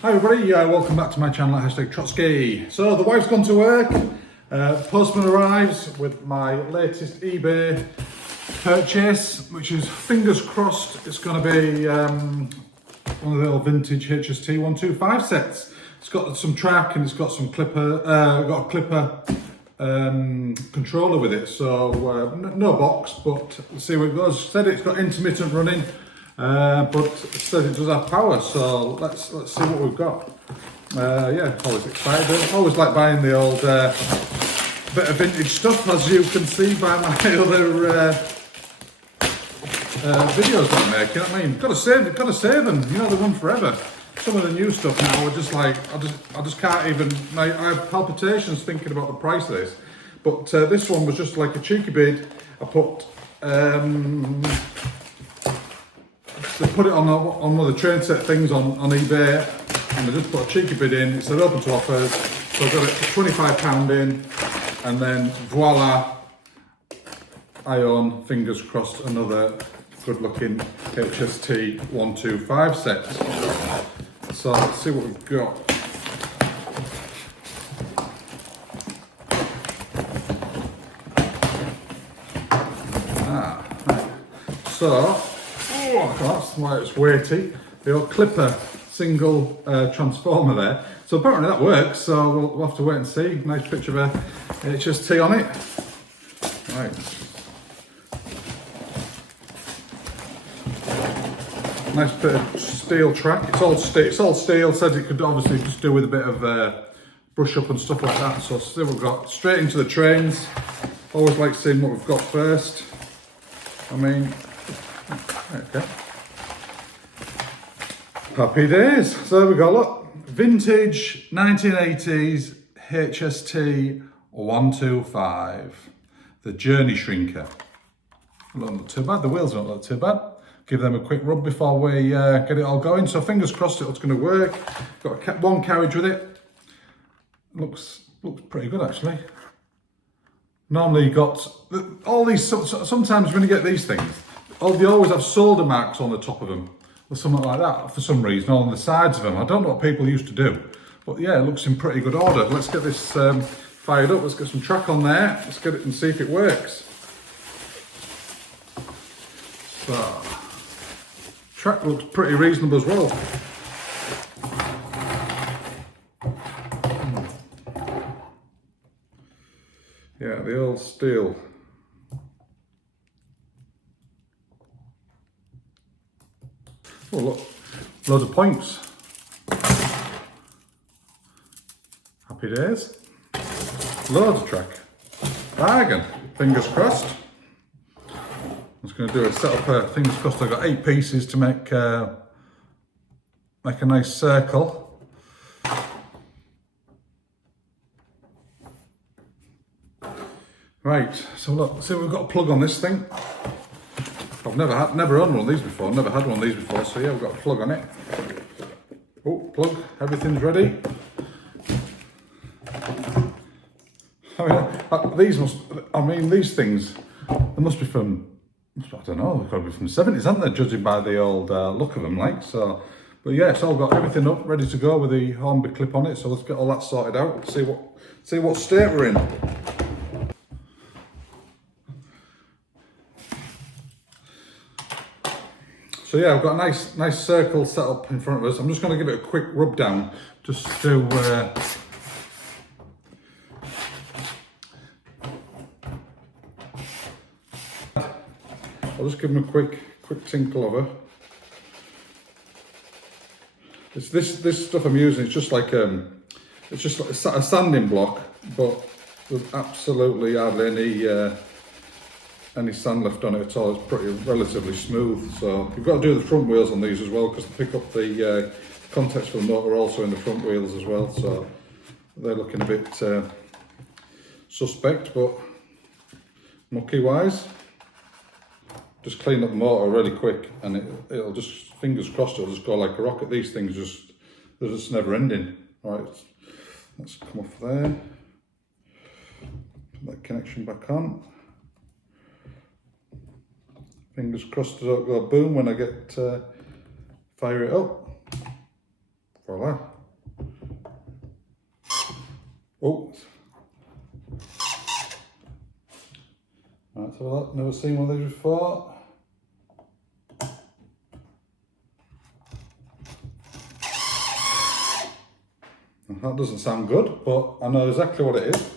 Hi everybody, welcome back to my channel at #Trotsky. So the wife's gone to work, postman arrives with my latest eBay purchase, which is, fingers crossed, it's going to be one of the little vintage HST 125 sets. It's got some track and it's got some clipper, got a clipper controller with it, so no box, but we'll see where it goes. Said it's got intermittent running. But it says it does have power, so let's see what we've got. Yeah, always excited. I always like buying the old bit of vintage stuff, as you can see by my other videos that I make. You know what I mean? Got to save them. You know, they run forever. Some of the new stuff now are just like I just can't even. I have palpitations thinking about the price of this. But this one was just like a cheeky bid. I put. They put it on one of the train set things on eBay, and I just put a cheeky bid in. It said open to offers, so I got it for £25 in, and then voila, I own, fingers crossed, another good looking HST 125 set. So let's see what we've got. Right. So, that's why it's weighty. The old clipper single transformer there. So apparently that works, so we'll have to wait and see. Nice picture of a HST on it. Right. Nice bit of steel track. It's all steel. Said it could obviously just do with a bit of brush up and stuff like that. So see what we've got. Straight into the trains. Always like seeing what we've got first. I mean, okay. Happy days. So there we go, look. Vintage 1980s HST 125. The Journey Shrinker. Don't look too bad. The wheels don't look too bad. Give them a quick rub before we get it all going. So fingers crossed it's going to work. Got one carriage with it. Looks pretty good actually. Normally you got all these, sometimes when you get these things, they always have solder marks on the top of them, or something like that, for some reason, or on the sides of them. I don't know what people used to do, but yeah, it looks in pretty good order. Let's get this fired up, let's get some track on there, let's get it and see if it works. So, track looks pretty reasonable as well. Yeah, the old steel. Oh look, loads of points. Happy days. Loads of track. Bargain. Fingers crossed. I'm just going to do a setup. Fingers crossed. I've got 8 pieces to make a nice circle. Right. So look, see, we've got a plug on this thing. I've never owned one of these before, never had one of these before, so yeah, we've got a plug on it. Oh, plug, everything's ready. These things, they must be from, I don't know, they've got to be from the 70s, haven't they, judging by the old look of them, like, so. But yeah, it's all got everything up, ready to go with the Hornby clip on it, so let's get all that sorted out, see what state we're in. So yeah, I've got a nice circle set up in front of us. I'm just going to give it a quick rub down, just to I'll just give them a quick tinkle over. This stuff I'm using. It's just like a sanding block, but with absolutely hardly any sand left on it at all. It's pretty relatively smooth, so you've got to do the front wheels on these as well, because they pick up the contacts for the motor also in the front wheels as well, so they're looking a bit suspect, but mucky wise, just clean up the motor really quick and it'll just, fingers crossed, it'll just go like a rocket. These things they're just never ending. All right, let's come off there, put that connection back on. Fingers crossed it don't go boom when I fire it up. Voila. look, never seen one of these before. That doesn't sound good, but I know exactly what it is.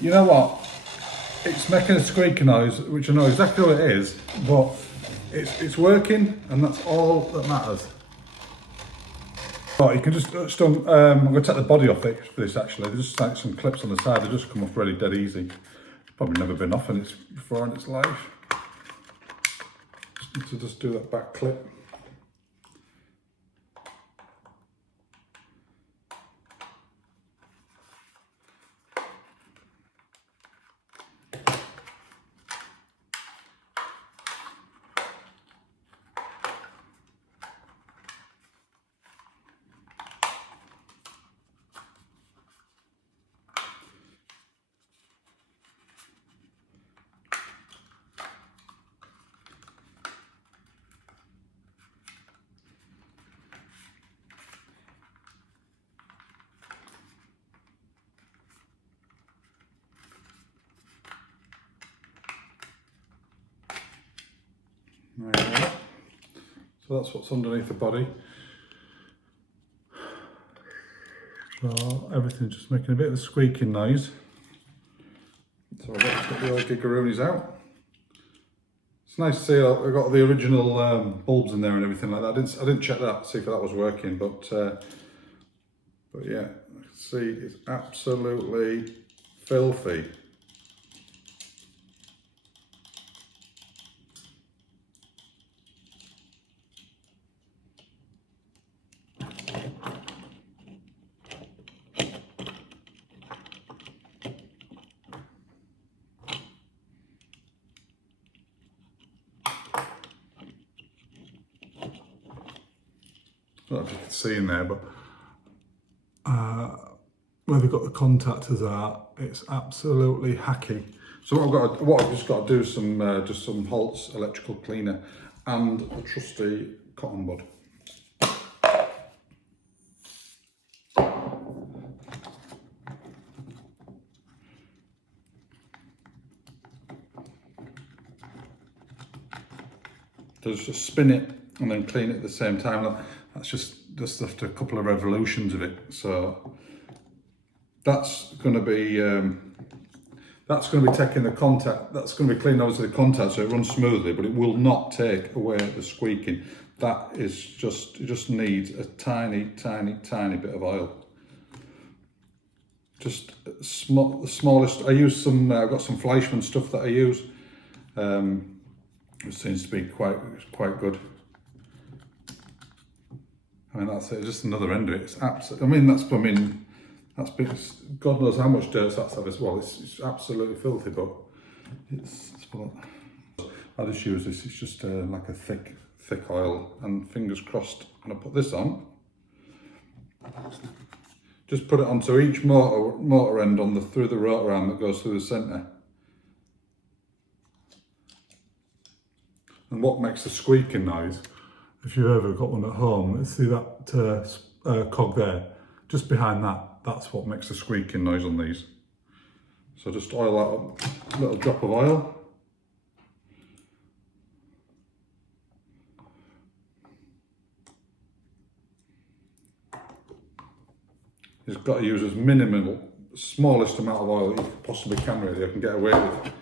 You know what? It's making a squeaky noise, which I know exactly what it is, but it's working, and that's all that matters. Oh, you can just, I'm going to take the body off it for this actually. There's just like some clips on the side, they just come off really dead easy. It's probably never been off in its before in its life. Just need to just do that back clip. Right. So that's what's underneath the body. So everything's just making a bit of a squeaking noise. So let's get the old gigaroonies out. It's nice to see I've got the original bulbs in there and everything like that. I didn't check that to see if that was working, but yeah, I can see it's absolutely filthy. I don't know if you can see in there, but where they've got the contactors are, it's absolutely hacky. So what I've just got to do is just some Holt's electrical cleaner and a trusty cotton bud. Just spin it and then clean it at the same time. That's just after a couple of revolutions of it. So that's going to be taking the contact. That's going to be cleaning obviously the contact so it runs smoothly, but it will not take away the squeaking. That is it just needs a tiny bit of oil. Just the smallest. I use some. I've got some Fleischmann stuff that I use. It seems to be quite good. I mean, that's it. Just another end of it. It's absolutely. That's been. God knows how much dirt that's had as well. It's absolutely filthy, but it's. I just use this. It's just like a thick oil, and fingers crossed. I'm gonna put this on. Just put it onto each motor end through the rotor arm that goes through the centre. And what makes the squeaking noise, if you've ever got one at home, see that cog there, just behind that, that's what makes the squeaking noise on these. So just oil that up, a little drop of oil. You've got to use as minimal, smallest amount of oil that you possibly can really, I can get away with.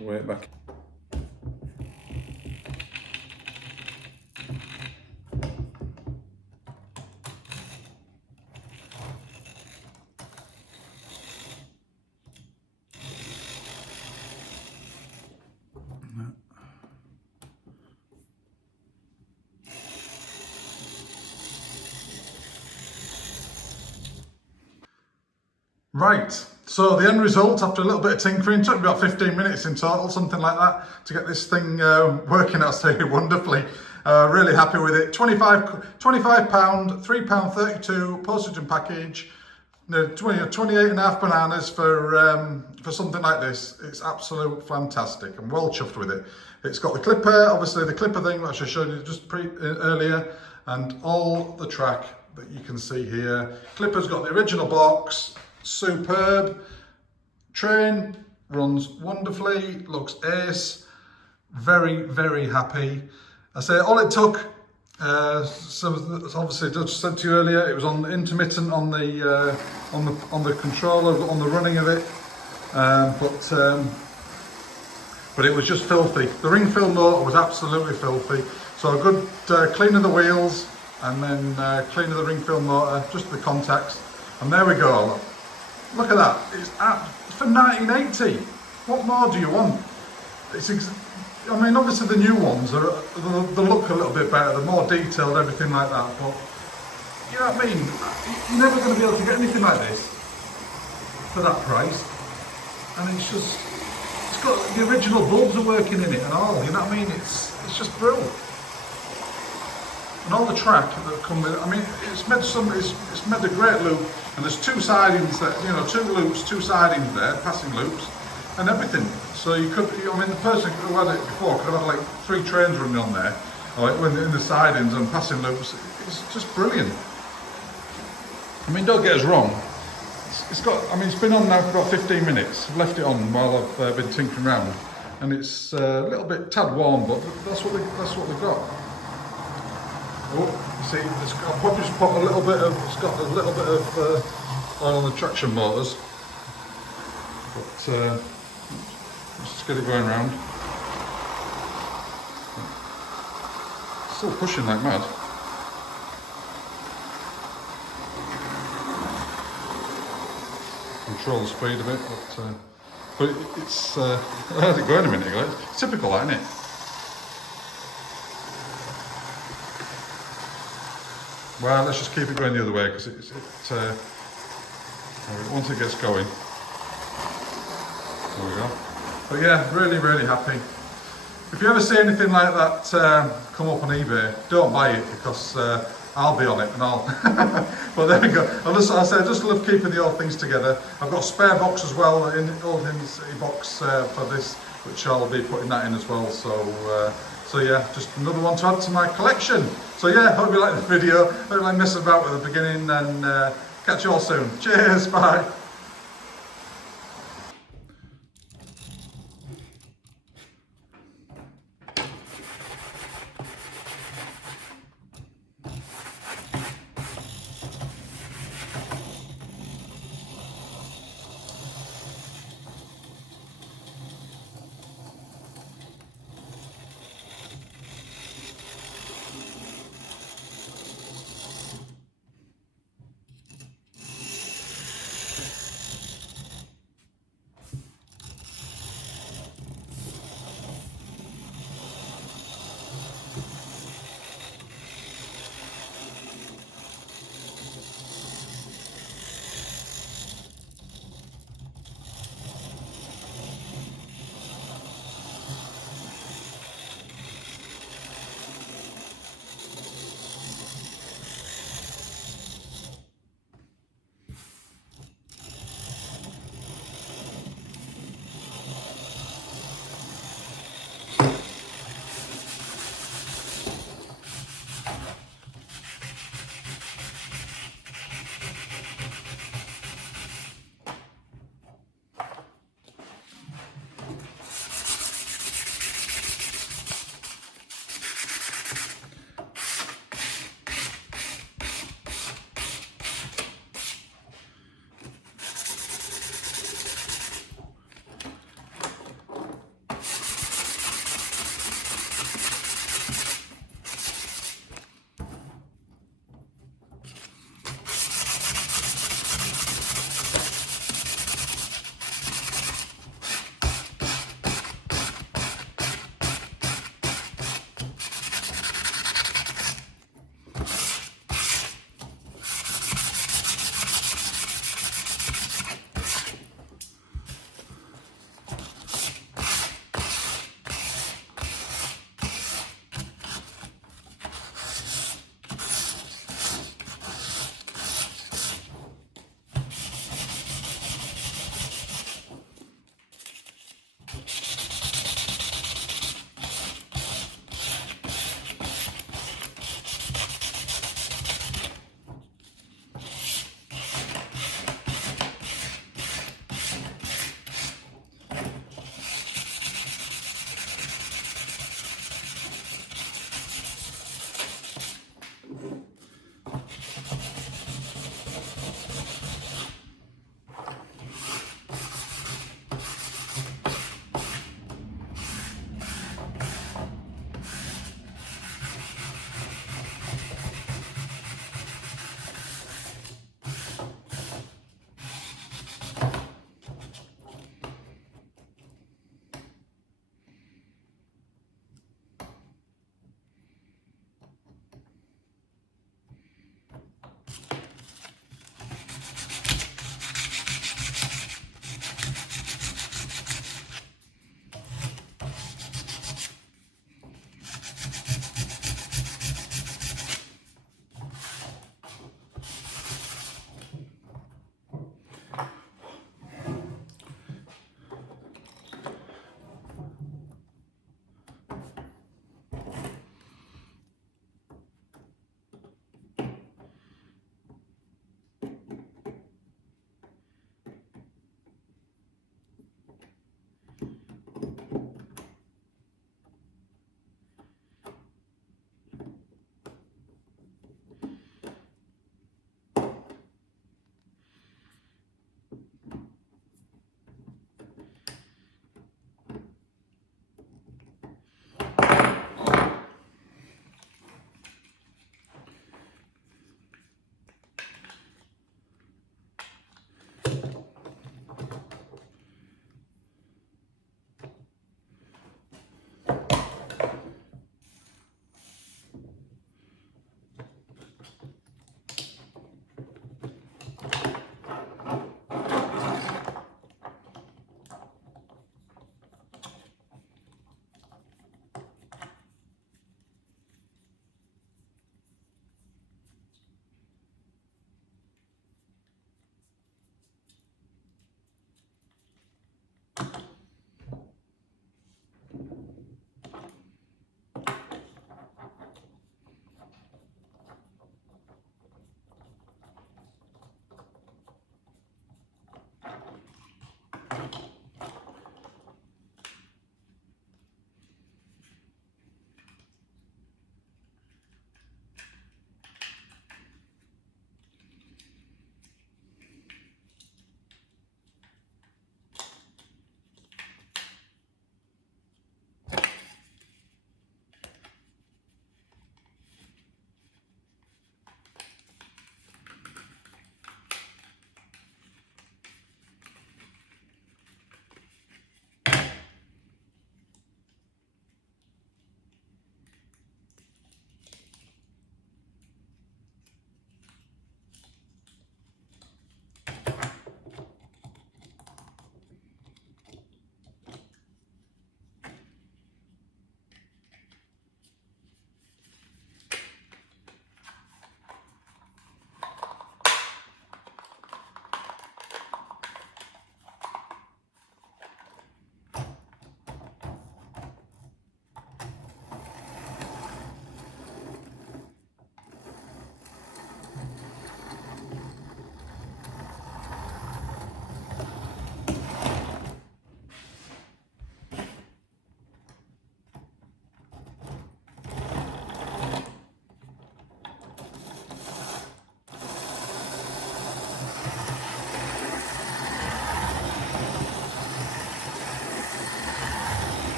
Weight back. Right, so the end result after a little bit of tinkering took me about 15 minutes in total, something like that, to get this thing working absolutely wonderfully. Really happy with it. £25, £3.32 postage and package. 28 and a half bananas for something like this. It's absolute fantastic. I'm well chuffed with it. It's got the clipper, obviously the clipper thing which I showed you just earlier, and all the track that you can see here. Clipper's got the original box, superb. Train runs wonderfully, looks ace. Very, very happy. I say all it took. So obviously, I just said to you earlier, it was on intermittent on the controller, on the running of it, but it was just filthy. The ring fill motor was absolutely filthy. So a good clean of the wheels, and then clean of the ring fill motor, just the contacts, and there we go. Look at that. It's for 1980. What more do you want? I mean, obviously the new ones they look a little bit better, they're more detailed, everything like that, but you know what I mean? You're never going to be able to get anything like this for that price. And it's got the original bulbs are working in it and all, you know what I mean? It's just brilliant. And all the track that come with it, I mean, it's made a great loop, and there's two sidings that, you know, two sidings there, passing loops, and everything. So you could, I mean, the person who had it before could have had like 3 trains running on there, like in the sidings and passing loops. It's just brilliant. I mean, don't get us wrong. It's been on now for about 15 minutes. I've left it on while I've been tinkering around, and it's a little bit tad warm, but that's what they've got. Oh, you see, I've probably just put a little bit of oil on the traction motors, but. Let's just get it going round. Still pushing like mad. Control the speed a bit, but it's I had it going a minute ago. It's typical, isn't it? Well, let's just keep it going the other way, because once it gets going. There we go. But yeah, really, really happy. If you ever see anything like that come up on eBay, don't buy it, because I'll be on it and all. But there we go. I just love keeping the old things together. I've got a spare box as well, an old Intercity box for this, which I'll be putting that in as well. So yeah, just another one to add to my collection. So yeah, hope you like the video. Hope you like messing about with the beginning, and catch you all soon. Cheers, bye.